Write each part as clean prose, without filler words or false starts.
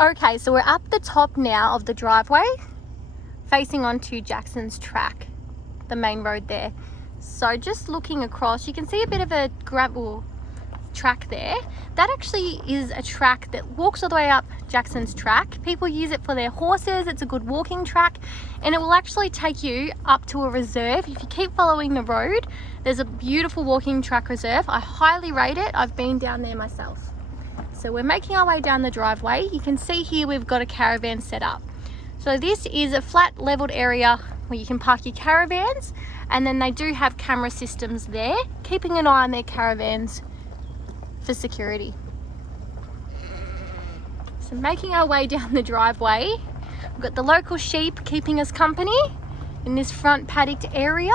Okay, so we're up the top now of the driveway, facing onto Jackson's Track, the main road there. So just looking across, you can see a bit of a gravel track there. That actually is a track that walks all the way up Jackson's Track. People use it for their horses. It's a good walking track, and it will actually take you up to a reserve. If you keep following the road, there's a beautiful walking track reserve. I highly rate it. I've been down there myself. So we're making our way down the driveway. You can see here we've got a caravan set up. So this is a flat leveled area where you can park your caravans, and then they do have camera systems there, keeping an eye on their caravans for security. So making our way down the driveway, we've got the local sheep keeping us company in this front paddocked area.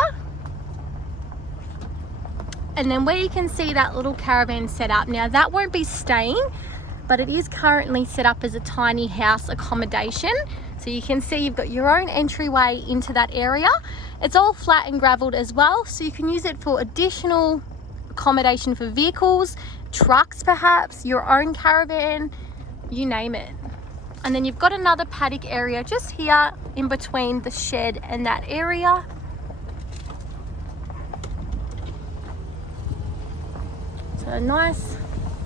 And then where you can see that little caravan set up, now that won't be staying, but it is currently set up as a tiny house accommodation. So you can see you've got your own entryway into that area. It's all flat and gravelled as well, so you can use it for additional accommodation for vehicles, trucks perhaps, your own caravan, you name it. And then you've got another paddock area just here in between the shed and that area. So nice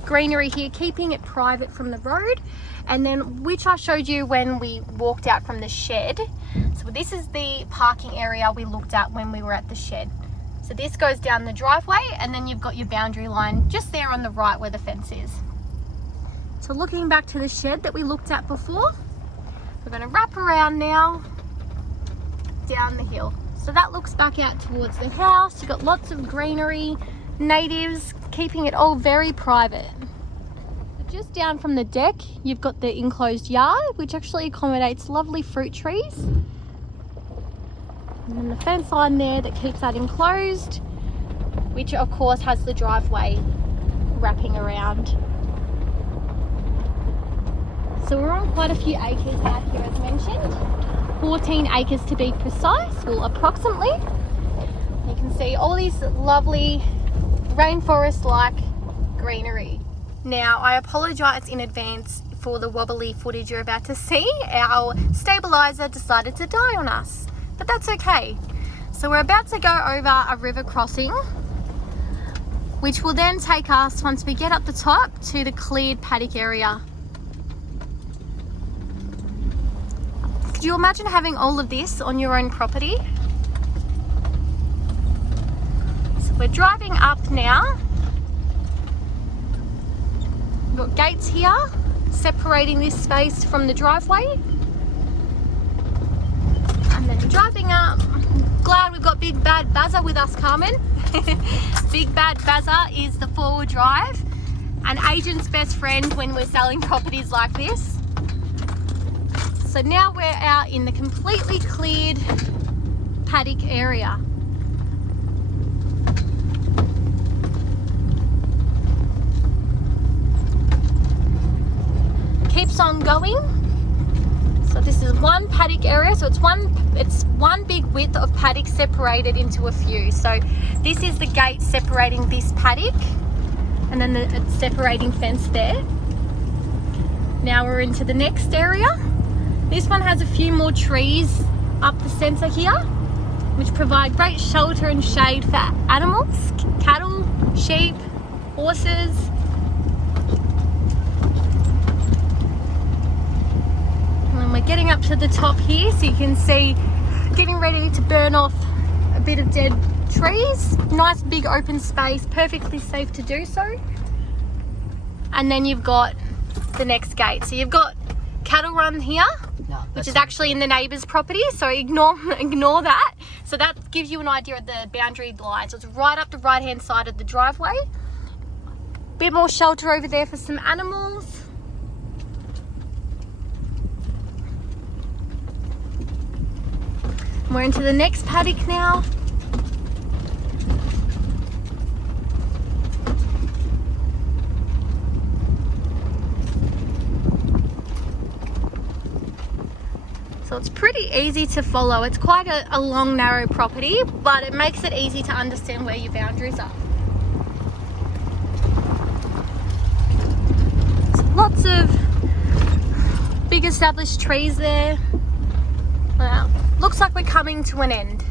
greenery here, keeping it private from the road. And then, which I showed you when we walked out from the shed. So this is the parking area we looked at when we were at the shed. So this goes down the driveway, and then you've got your boundary line just there on the right where the fence is. So looking back to the shed that we looked at before, we're going to wrap around now down the hill. So that looks back out towards the house. You've got lots of greenery, natives, keeping it all very private. Just down from the deck, you've got the enclosed yard, which actually accommodates lovely fruit trees. And then the fence line there that keeps that enclosed, which of course has the driveway wrapping around. So we're on quite a few acres out here, as mentioned. 14 acres to be precise, well, approximately. You can see all these lovely rainforest-like greenery. Now, I apologise in advance for the wobbly footage you're about to see. Our stabiliser decided to die on us, but that's okay. So we're about to go over a river crossing, which will then take us, once we get up the top, to the cleared paddock area. Could you imagine having all of this on your own property? So we're driving up now. We've got gates here separating this space from the driveway. And then driving up. Glad we've got Big Bad Bazza with us, Carmen. Big Bad Bazza is the four-wheel drive, an agent's best friend when we're selling properties like this. So now we're out in the completely cleared paddock area. Keeps on going. So this is one paddock area, so it's one big width of paddock separated into a few. So this is the gate separating this paddock, and then the separating fence there. Now we're into the next area. This one has a few more trees up the centre here, which provide great shelter and shade for animals, cattle, sheep, horses. And we're getting up to the top here, so you can see getting ready to burn off a bit of dead trees. Nice big open space, perfectly safe to do so. And then you've got the next gate. So you've got cattle run here, which is actually in the neighbour's property, so ignore that. So that gives you an idea of the boundary line. So it's right up the right hand side of the driveway. Bit more shelter over there for some animals. We're into the next paddock now. So it's pretty easy to follow. It's quite a long, narrow property, but it makes it easy to understand where your boundaries are. So lots of big established trees there. Wow. Looks like we're coming to an end.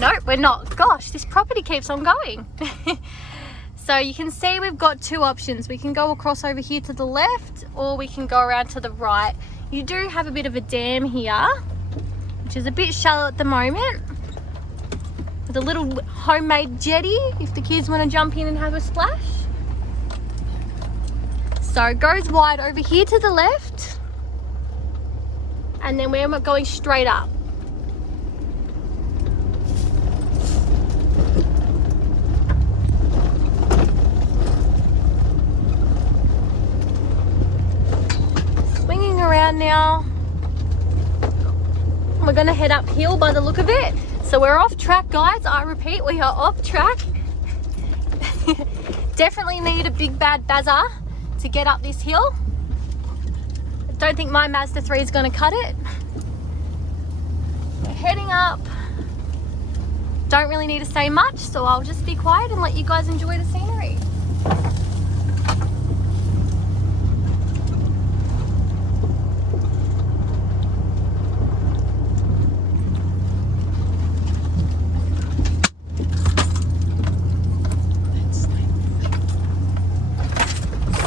No, we're not. Gosh, this property keeps on going. So you can see we've got two options. We can go across over here to the left, or we can go around to the right. You do have a bit of a dam here, which is a bit shallow at the moment, with a little homemade jetty if the kids want to jump in and have a splash. So it goes wide over here to the left, and then we're going straight up. Swinging around now. We're going to head uphill by the look of it. So we're off track, guys. I repeat, we are off track. Definitely need a big bad bazza to get up this hill. I don't think my Mazda 3 is going to cut it. We're heading up. Don't really need to say much, so I'll just be quiet and let you guys enjoy the scenery.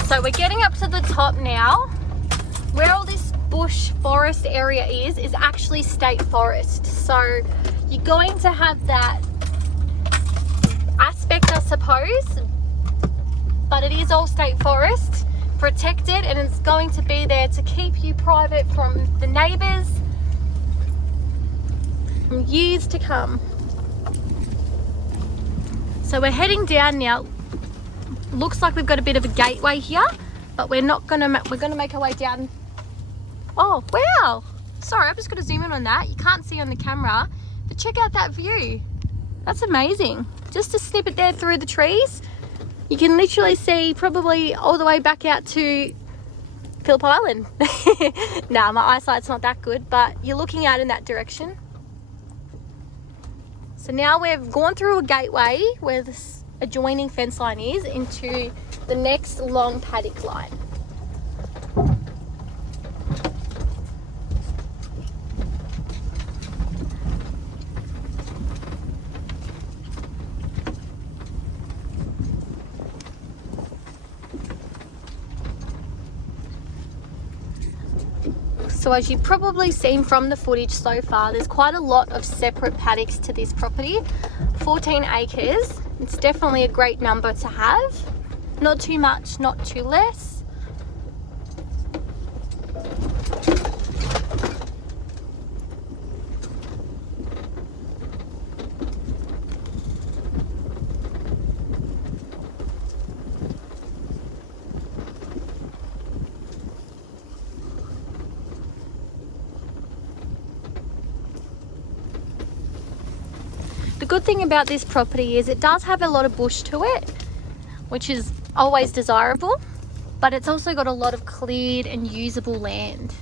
So we're getting up to the top now. Where all this bush forest area is actually state forest. So you're going to have that aspect, I suppose, but it is all state forest, protected, and it's going to be there to keep you private from the neighbours for years to come. So we're heading down now. Looks like we've got a bit of a gateway here, but we're gonna make our way down. Oh wow, sorry, I've just got to zoom in on that. You can't see on the camera, but check out that view. That's amazing. Just a snippet there through the trees, you can literally see probably all the way back out to Phillip Island. Nah, my eyesight's not that good, but you're looking out in that direction. So now we've gone through a gateway where this adjoining fence line is into the next long paddock line. So as you've probably seen from the footage so far, there's quite a lot of separate paddocks to this property. 14 acres. It's definitely a great number to have. Not too much, not too less. The good thing about this property is it does have a lot of bush to it, which is always desirable, but it's also got a lot of cleared and usable land.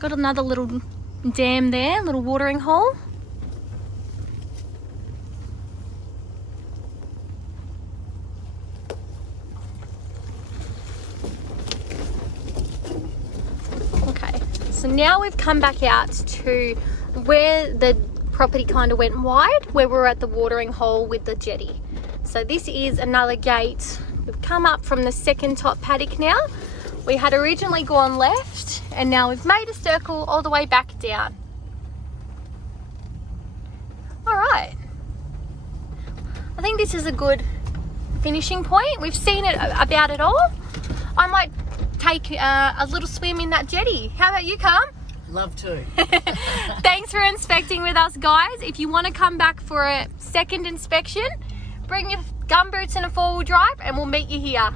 Got another little dam there, little watering hole. So now we've come back out to where the property kind of went wide, where we're at the watering hole with the jetty. So this is another gate. We've come up from the second top paddock now. We had originally gone left, and now we've made a circle all the way back down. All right. I think this is a good finishing point. We've seen it about it all. I might take a little swim in that jetty. How about you, Carm? Love to. Thanks for inspecting with us, guys. If you want to come back for a second inspection, bring your gumboots and a four-wheel drive and we'll meet you here.